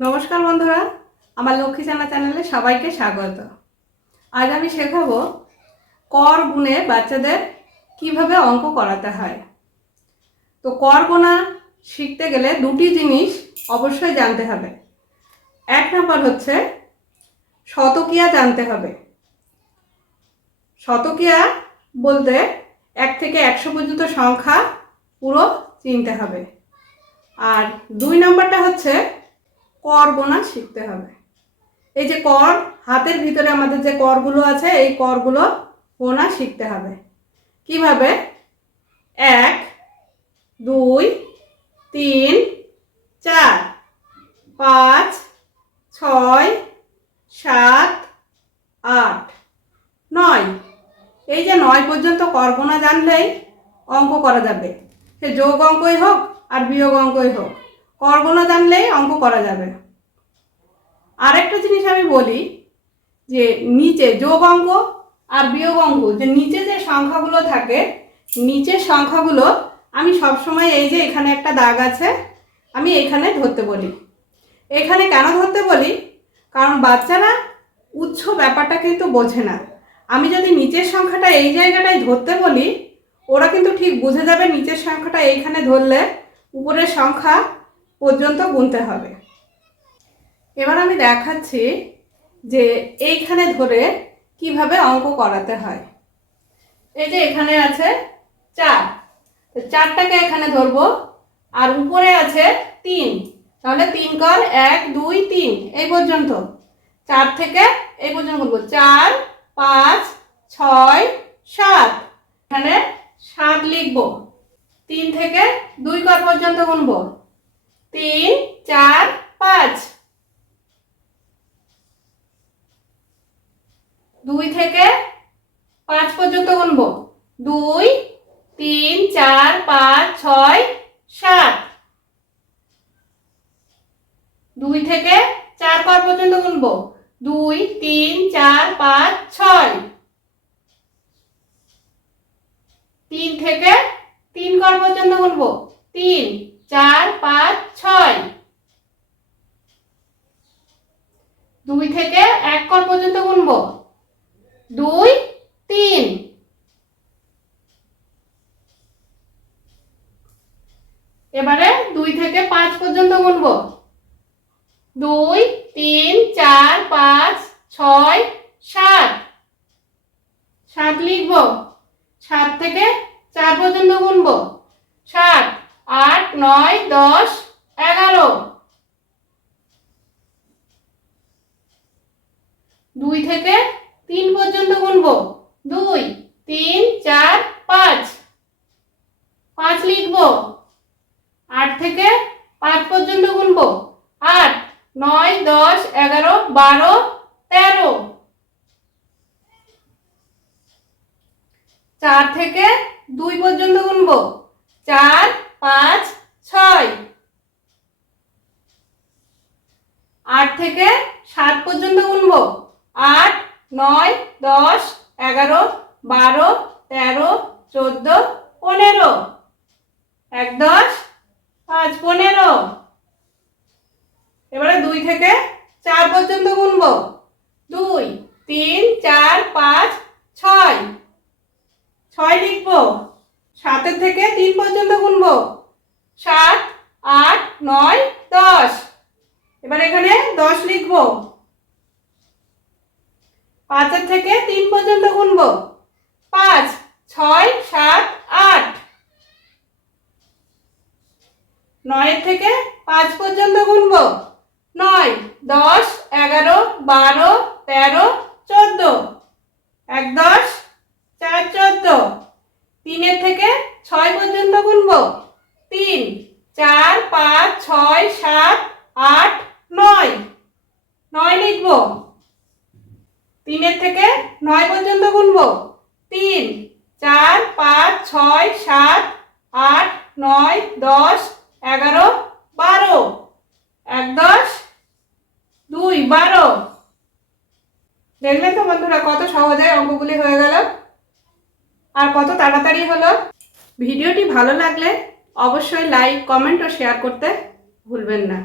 নমস্কার বন্ধুরা, আমার লক্ষ্মী জানা চ্যানেলে সবাইকে স্বাগত। আজ আমি শেখাবো কর গুণে বাচ্চাদের কীভাবে অঙ্ক করাতে হয়। তো কর গোনা শিখতে গেলে দুটি জিনিস অবশ্যই জানতে হবে। এক নম্বর হচ্ছে, শতকিয়া জানতে হবে। শতকিয়া বলতে এক থেকে একশো পর্যন্ত সংখ্যা পুরো চিনতে হবে। আর দুই নম্বরটা হচ্ছে কর গোনা শিখতে হবে। এই যে কর, হাতের ভিতরে আমাদের যে করগুলো আছে, এই করগুলো গোনা শিখতে হবে। কীভাবে? এক, দুই, তিন, চার, পাঁচ, ছয়, সাত, আট, নয়। এই যে নয় পর্যন্ত করগোনা জানলেই অঙ্ক করা যাবে। সে যোগ অঙ্কই হোক আর বিয়োগ অঙ্কই হোক। করগোনা জানলেই অঙ্ক করা যাবে। আরেকটা জিনিস আমি বলি যে নিচে যোগ অঙ্ক আর বিয়োগ অঙ্ক যে নিচে যে সংখ্যাগুলো থাকে, নিচের সংখ্যাগুলো আমি সবসময় এই যে এখানে একটা দাগ আছে, আমি এখানে ধরতে বলি। এখানে কেন ধরতে বলি? কারণ বাচ্চারা উচ্চ ব্যাপারটা কিন্তু বোঝে না। আমি যদি নিচের সংখ্যাটা এই জায়গাটায় ধরতে বলি, ওরা কিন্তু ঠিক বুঝে যাবে নিচের সংখ্যাটা এইখানে ধরলে উপরের সংখ্যা পর্যন্ত গুনতে হবে। এবার আমি দেখাচ্ছি যে এইখানে ধরে কীভাবে অঙ্ক করাতে হয়। এই যে এখানে আছে চার। তো চারটাকে এখানে ধরবো, আর উপরে আছে তিন। তাহলে তিন কর এক, দুই, তিন। এই পর্যন্ত। চার থেকে এই পর্যন্ত করব চার, পাঁচ, ছয়, সাত। এখানে সাত লিখব। তিন থেকে দুই কর পর্যন্ত গুনবো। তিন, চার, পাঁচ। দুই থেকে পাঁচ পর্যন্ত গুনবো। দুই, তিন, চার, পাঁচ, ছয়, সাত। দুই থেকে চার কর পর্যন্ত গুনবো। দুই, তিন, চার, পাঁচ, ছয়। তিন থেকে তিন কর পর্যন্ত গুনবো। তিন, চার, পাঁচ, ছয়। দুই থেকে এক কর পর্যন্ত গুনবো। দুই, তিন। এবারে দুই থেকে পাঁচ পর্যন্ত গুনবো। দুই, তিন, চার, পাঁচ, ছয়, সাত। সাত লিখব। সাত থেকে চার পর্যন্ত গুনবো। সাত, আট, নয়, দশ, এগারো। দুই থেকে তিন পর্যন্ত গুনবো। দুই, তিন, চার, পাঁচ। পাঁচ লিখব। আট থেকে পাঁচ পর্যন্ত গুনবো। আট, নয়, দশ, এগারো, বারো, তেরো। চার থেকে দুই পর্যন্ত গুনবো। চার পাঁচ ছয় আট থেকে সাত পর্যন্ত গুনবো আট নয় দশ এগারো, বারো, তেরো, চোদ্দ, পনেরো। এক দশ, পাঁচ, পনেরো। এবারে দুই থেকে চার পর্যন্ত গুনবো। দুই, তিন, চার, পাঁচ, ছয়। ছয় লিখব। সাতের থেকে তিন পর্যন্ত গুনবো। সাত, আট, নয়, দশ। এবার এখানে দশ লিখব। পাঁচের থেকে তিন পর্যন্ত গুনব। পাঁচ, ছয়, সাত, আট। নয়ের থেকে পাঁচ পর্যন্ত গুনবো। নয়, দশ, এগারো, বারো, তেরো, চোদ্দ। এক, দশ, চার, চোদ্দ। তিনের থেকে ছয় পর্যন্ত গুনবো। তিন, চার, পাঁচ, ছয়, সাত, আট, নয়। নয় লিখব। তিনের থেকে নয় পর্যন্ত গুনবো। তিন, চার, পাঁচ, ছয়, সাত, আট, নয়, দশ, এগারো, বারো। এক, দশ, দুই, বারো। দেখলেন তো বন্ধুরা কত সহজে অঙ্কগুলি হয়ে গেল। আর কত তাড়াতাড়ি হলো। ভিডিওটি ভালো লাগলে অবশ্যই লাইক কমেন্ট ও শেয়ার করতে ভুলবেন না।